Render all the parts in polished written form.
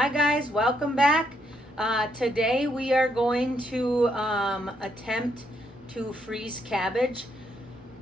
Hi guys, welcome back. Today we are going to attempt to freeze cabbage.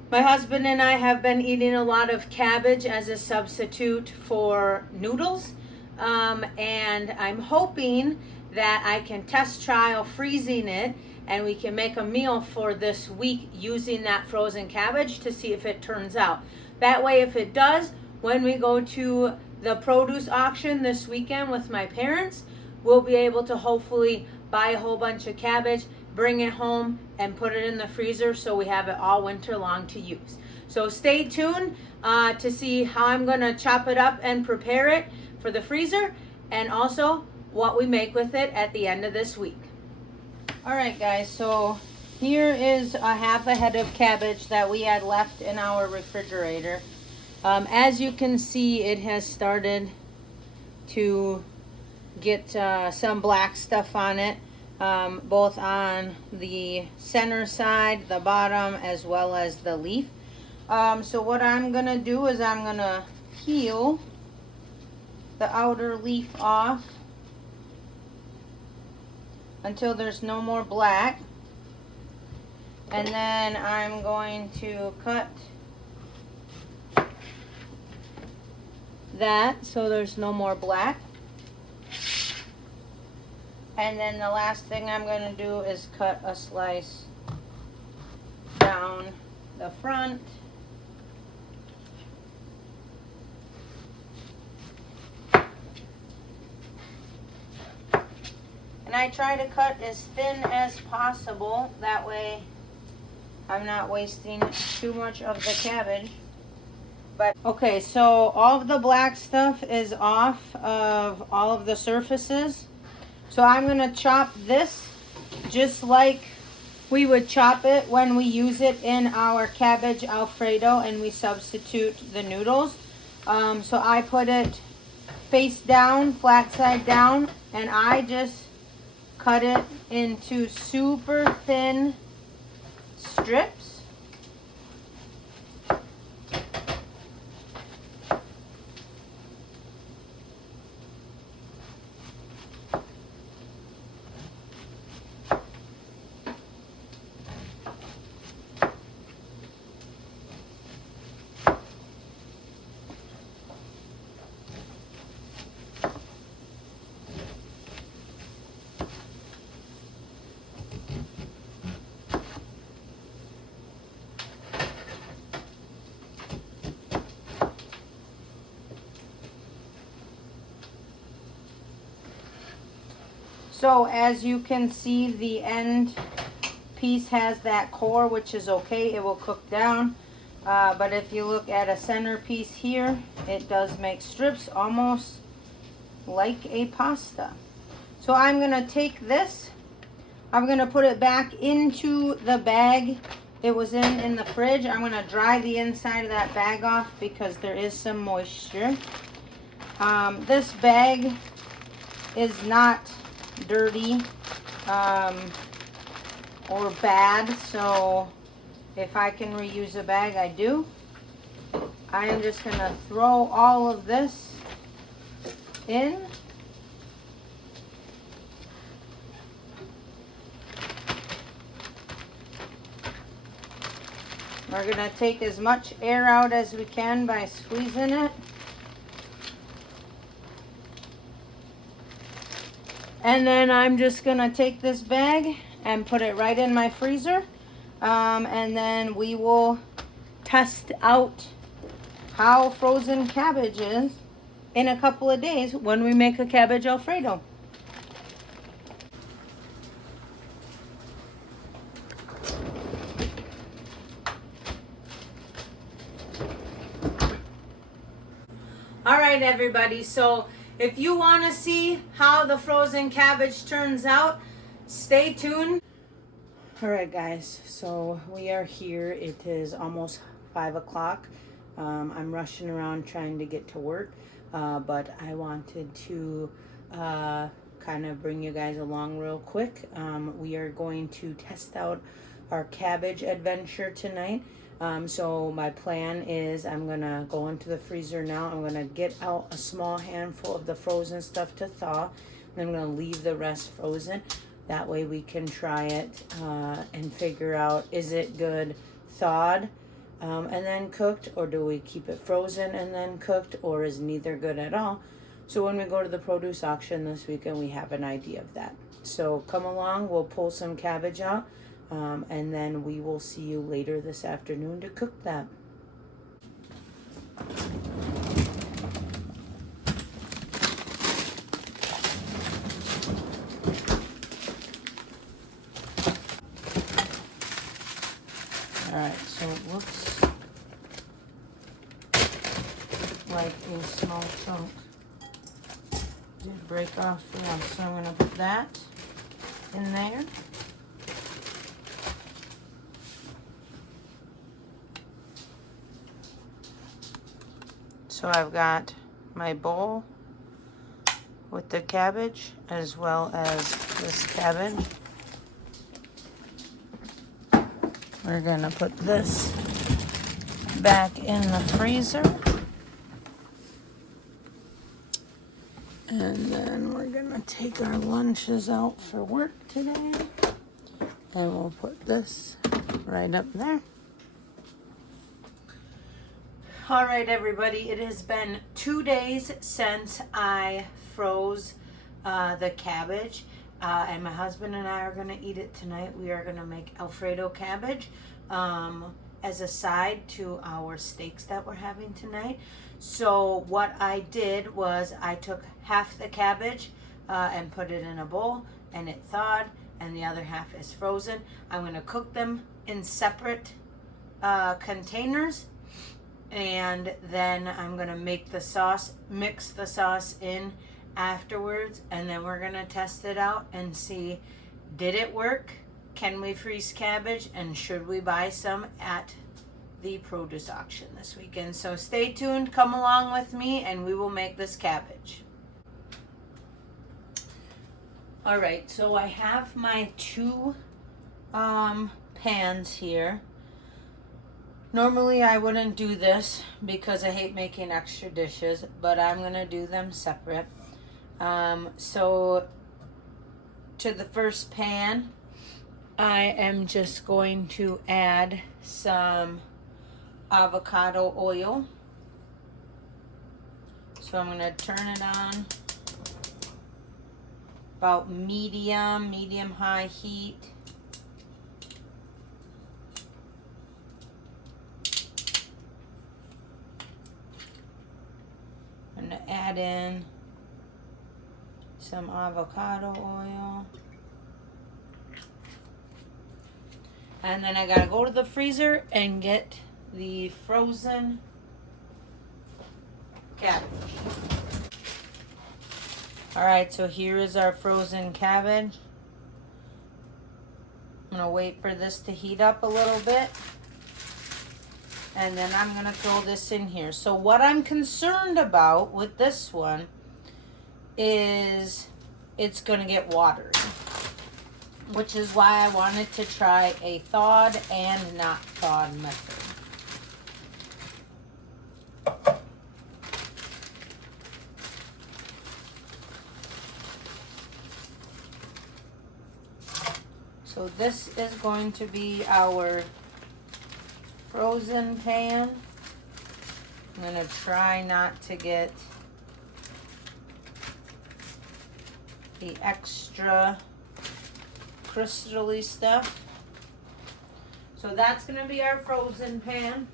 My husband and I have been eating a lot of cabbage as a substitute for noodles, and I'm hoping that I can test trial freezing it and we can make a meal for this week using that frozen cabbage to see if it turns out. That way, if it does, when we go to the produce auction this weekend with my parents, we'll be able to hopefully buy a whole bunch of cabbage, bring it home, and put it in the freezer so we have it all winter long to use. So stay tuned to see how I'm going to chop it up and prepare it for the freezer, and also what we make with it at the end of this week. Alright guys, so here is a half a head of cabbage that we had left in our refrigerator. As you can see, it has started to get some black stuff on it, both on the center side, the bottom, as well as the leaf. So what I'm going to do is I'm going to peel the outer leaf off until there's no more black. And then I'm going to cut that so there's no more black. And then the last thing I'm going to do is cut a slice down the front. And I try to cut as thin as possible, that way I'm not wasting too much of the cabbage. But okay, so all of the black stuff is off of all of the surfaces. So I'm going to chop this just like we would chop it when we use it in our cabbage Alfredo and we substitute the noodles. So I put it face down, flat side down, and I just cut it into super thin strips. So as you can see, the end piece has that core, which is okay. It will cook down. But if you look at a center piece here, it does make strips almost like a pasta. So I'm going to take this. I'm going to put it back into the bag it was in the fridge. I'm going to dry the inside of that bag off because there is some moisture. This bag is not dirty or bad, so if I can reuse a bag, I do. I am just going to throw all of this in. We're going to take as much air out as we can by squeezing it. And then I'm just going to take this bag and put it right in my freezer. And then we will test out how frozen cabbage is in a couple of days when we make a cabbage Alfredo. All right, everybody. So if you want to see how the frozen cabbage turns out, stay tuned. All right, guys, so we are here. It is almost 5 o'clock. I'm rushing around trying to get to work, but I wanted to kind of bring you guys along real quick. We are going to test out our cabbage adventure tonight. So my plan is I'm gonna go into the freezer now. I'm gonna get out a small handful of the frozen stuff to thaw. And I'm gonna leave the rest frozen. That way we can try it and figure out, is it good thawed and then cooked, or do we keep it frozen and then cooked, or is neither good at all? So when we go to the produce auction this weekend, we have an idea of that. So come along, we'll pull some cabbage out, and then we will see you later this afternoon to cook that. Alright, so it looks like a small chunk did break off. Yeah, so I'm going to put that in there. So I've got my bowl with the cabbage as well as this cabbage. We're gonna put this back in the freezer. And then we're gonna take our lunches out for work today. And we'll put this right up there. All right, everybody, it has been 2 days since I froze the cabbage. And my husband and I are going to eat it tonight. We are going to make Alfredo cabbage as a side to our steaks that we're having tonight. So what I did was I took half the cabbage and put it in a bowl, and it thawed, and the other half is frozen. I'm going to cook them in separate containers, and then I'm going to make the sauce, mix the sauce in afterwards, and then we're gonna test it out and see, did it work? Can we freeze cabbage, and should we buy some at the produce auction this weekend? So stay tuned, come along with me, and we will make this cabbage. All right, so I have my two pans here. Normally I wouldn't do this because I hate making extra dishes, but I'm gonna do them separate. So to the first pan, I am just going to add some avocado oil. So I'm going to turn it on about medium high heat. I'm going to add in some avocado oil. And then I gotta go to the freezer and get the frozen cabbage. Alright, so here is our frozen cabbage. I'm gonna wait for this to heat up a little bit. And then I'm gonna throw this in here. So what I'm concerned about with this one is it's gonna get watery, which is why I wanted to try a thawed and not thawed method. So this is going to be our frozen pan. I'm gonna try not to get the extra crystally stuff. So that's gonna be our frozen pan.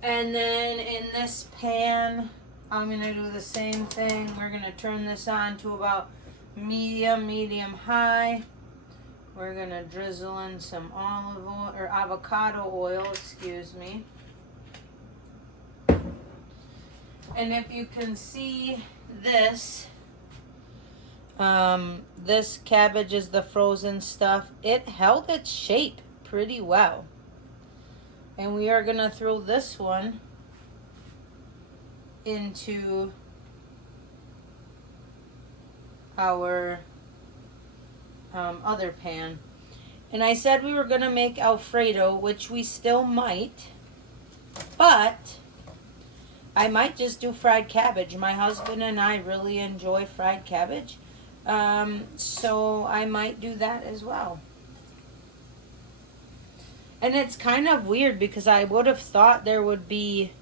And then in this pan, I'm gonna do the same thing. We're gonna turn this on to about medium high. We're gonna drizzle in some olive oil, or avocado oil, excuse me. And if you can see this, this cabbage is the frozen stuff. It held its shape pretty well. And we are gonna throw this one into our other pan. And I said we were going to make Alfredo, which we still might. But I might just do fried cabbage. My husband and I really enjoy fried cabbage. So I might do that as well. And it's kind of weird because I would have thought there would be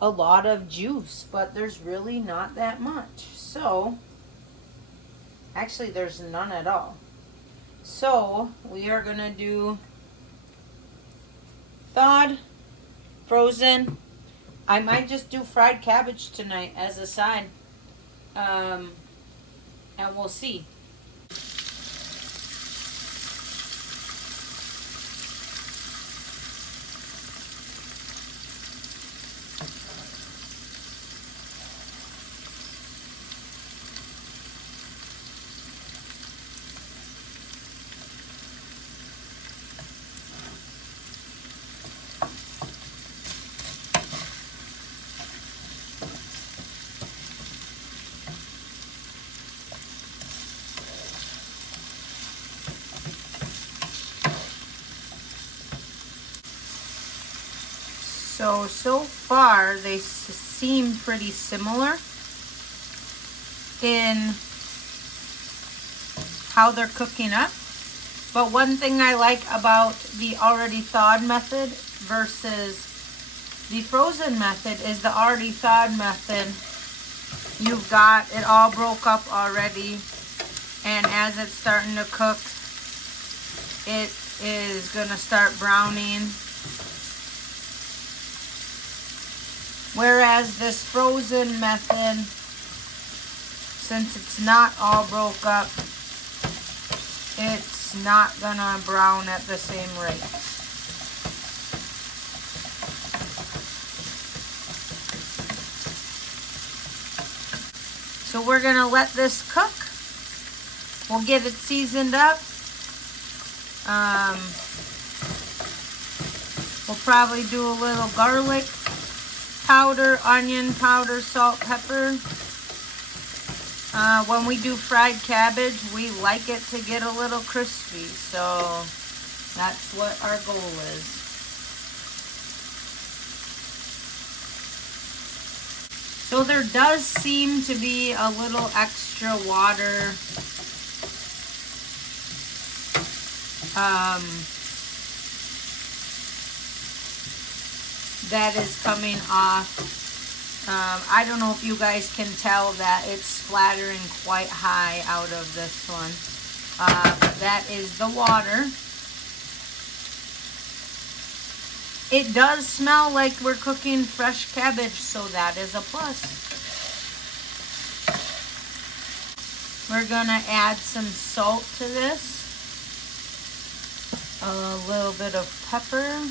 a lot of juice, but there's really not that much. So, actually there's none at all. So, we are going to do thawed, frozen. I might just do fried cabbage tonight as a side. And we'll see. So far they seem pretty similar in how they're cooking up. But one thing I like about the already thawed method versus the frozen method is the already thawed method. You've got it all broke up already, and as it's starting to cook, it is gonna start browning. Whereas this frozen method, since it's not all broke up, it's not gonna brown at the same rate. So we're gonna let this cook. We'll get it seasoned up. We'll probably do a little garlic powder, onion powder, salt, pepper. When we do fried cabbage, we like it to get a little crispy, so that's what our goal is. So there does seem to be a little extra water that is coming off. I don't know if you guys can tell that it's splattering quite high out of this one. But that is the water. It does smell like we're cooking fresh cabbage, so that is a plus. We're gonna add some salt to this. A little bit of pepper.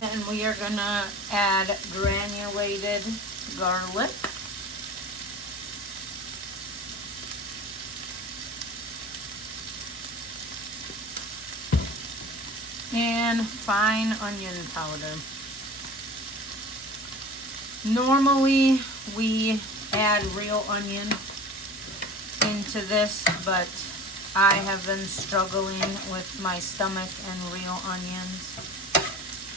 And we are going to add granulated garlic. And fine onion powder. Normally we add real onion into this, but I have been struggling with my stomach and real onions.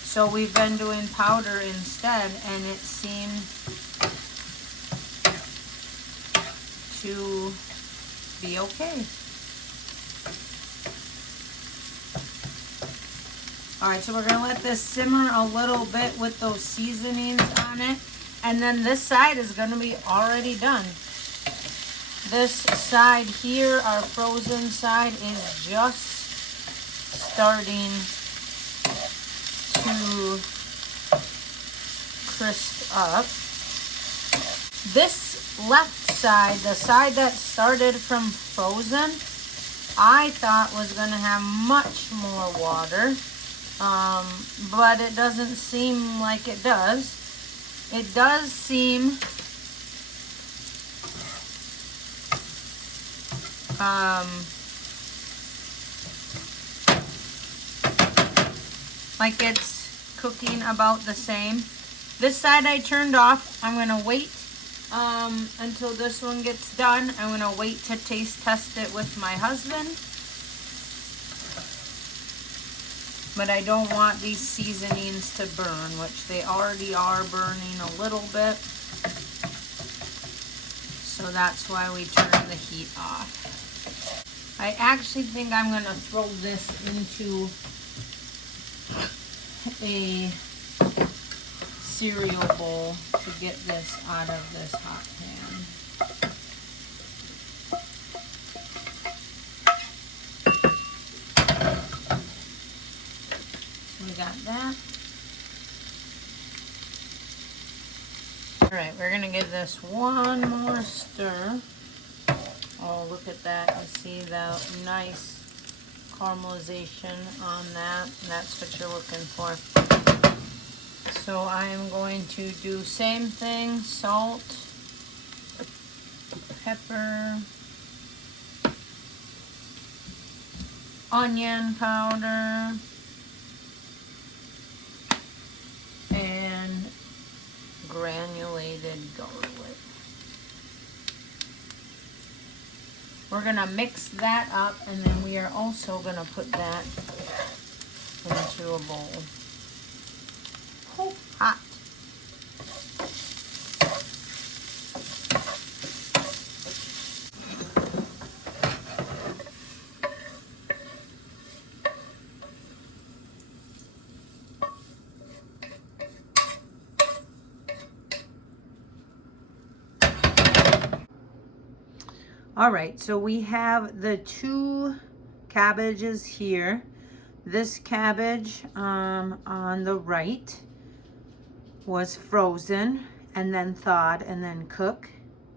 So we've been doing powder instead, and it seemed to be okay. Alright, so we're going to let this simmer a little bit with those seasonings on it. And then this side is going to be already done. This side here, our frozen side, is just starting to crisp up. This left side, the side that started from frozen, I thought was going to have much more water, but it doesn't seem like it does. It does seem like it's cooking about the same. This side I turned off. I'm going to wait until this one gets done. I'm going to wait to taste test it with my husband. but I don't want these seasonings to burn, which they already are burning a little bit. So that's why we turn the heat off. I actually think I'm going to throw this into a cereal bowl to get this out of this hot pan. We got that. All right, we're gonna give this one more stir. Oh, look at that. You see the nice caramelization on that. And that's what you're looking for. So I am going to do same thing, salt, pepper, onion powder, and granulated garlic. We're gonna mix that up, and then we are also gonna put that into a bowl. Oh, hot. All right, so we have the 2 cabbages here. This cabbage on the right was frozen and then thawed and then cooked.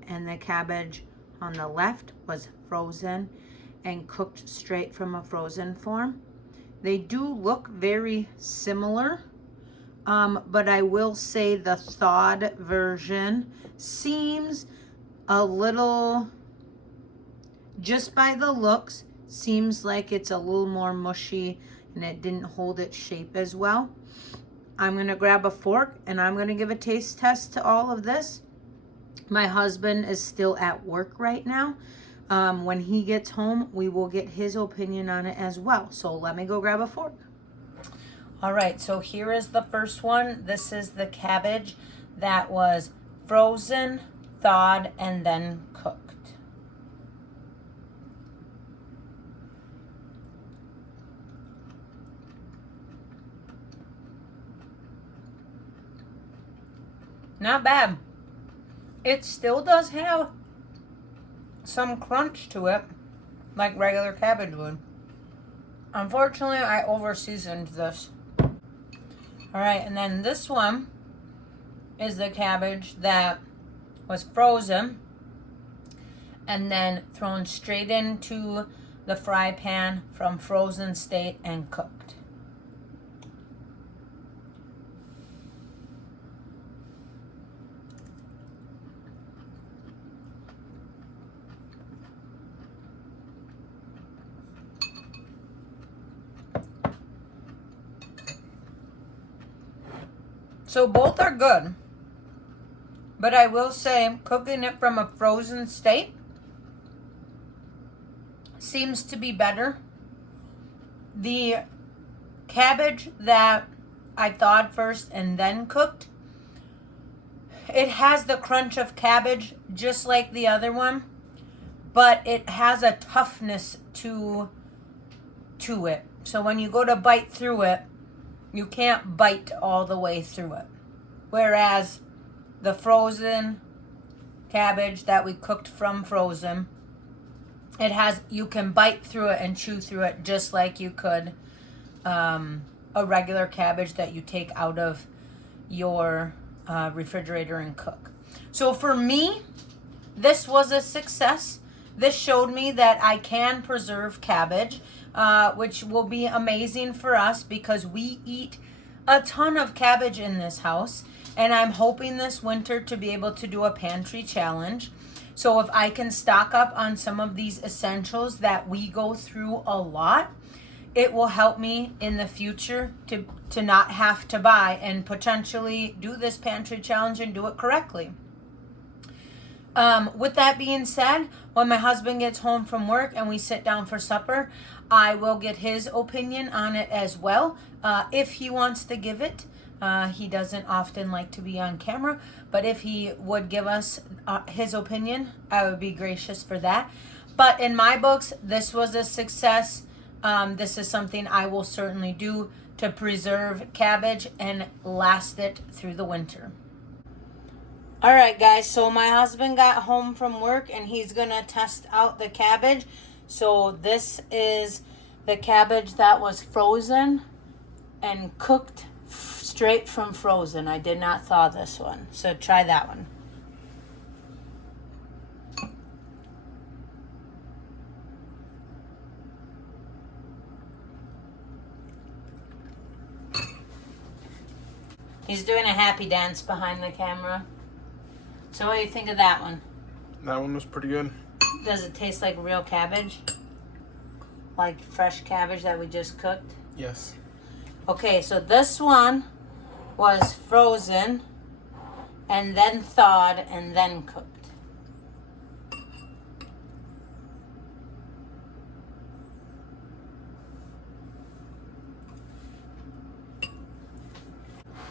And the cabbage on the left was frozen and cooked straight from a frozen form. They do look very similar, but I will say the thawed version seems a little, just by the looks, seems like it's a little more mushy and it didn't hold its shape as well. I'm gonna grab a fork and I'm gonna give a taste test to all of this. My husband is still at work right now. When he gets home, we will get his opinion on it as well. So let me go grab a fork. All right, so here is the first one. This is the cabbage that was frozen, thawed, and then cooked. Not bad. It still does have some crunch to it, like regular cabbage would. Unfortunately, I over-seasoned this. All right, and then this one is the cabbage that was frozen and then thrown straight into the fry pan from frozen state and cooked. So both are good, but I will say cooking it from a frozen state seems to be better. The cabbage that I thawed first and then cooked, it has the crunch of cabbage just like the other one, but it has a toughness to it. So when you go to bite through it, you can't bite all the way through it. Whereas the frozen cabbage that we cooked from frozen, it has, you can bite through it and chew through it just like you could a regular cabbage that you take out of your refrigerator and cook. So for me, this was a success. This showed me that I can preserve cabbage, which will be amazing for us because we eat a ton of cabbage in this house. And I'm hoping this winter to be able to do a pantry challenge. So if I can stock up on some of these essentials that we go through a lot, it will help me in the future to not have to buy and potentially do this pantry challenge and do it correctly. With that being said, when my husband gets home from work and we sit down for supper, I will get his opinion on it as well, if he wants to give it. He doesn't often like to be on camera, but if he would give us his opinion, I would be gracious for that. But in my books, this was a success. This is something I will certainly do to preserve cabbage and last it through the winter. All right, guys, so my husband got home from work and he's gonna test out the cabbage. So this is the cabbage that was frozen and cooked straight from frozen. I did not thaw this one, so try that one. He's doing a happy dance behind the camera. So what do you think of that one? That one was pretty good. Does it taste like real cabbage? Like fresh cabbage that we just cooked? Yes. Okay, so this one was frozen and then thawed and then cooked.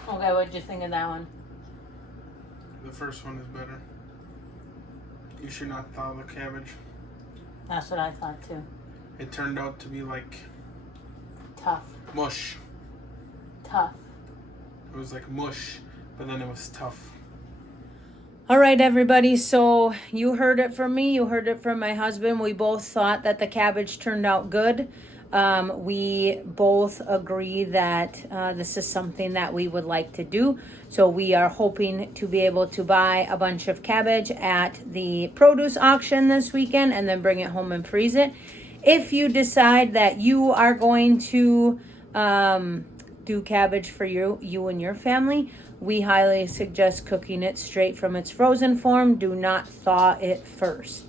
Okay, what'd you think of that one? The first one is better. You should not thaw the cabbage. That's what I thought too. It turned out to be like Tough. mush. Tough. It was like mush, but then it was tough. All right, everybody. So you heard it from me. You heard it from my husband. We both thought that the cabbage turned out good. We both agree that this is something that we would like to do. So we are hoping to be able to buy a bunch of cabbage at the produce auction this weekend and then bring it home and freeze it. If you decide that you are going to do cabbage for you and your family, we highly suggest cooking it straight from its frozen form. Do not thaw it first.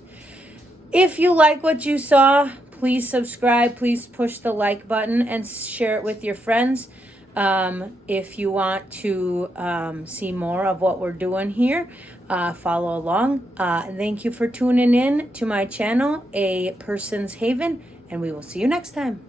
If you like what you saw, please subscribe. Please push the like button and share it with your friends. If you want to see more of what we're doing here, follow along. Thank you for tuning in to my channel, A Person's Haven, and we will see you next time.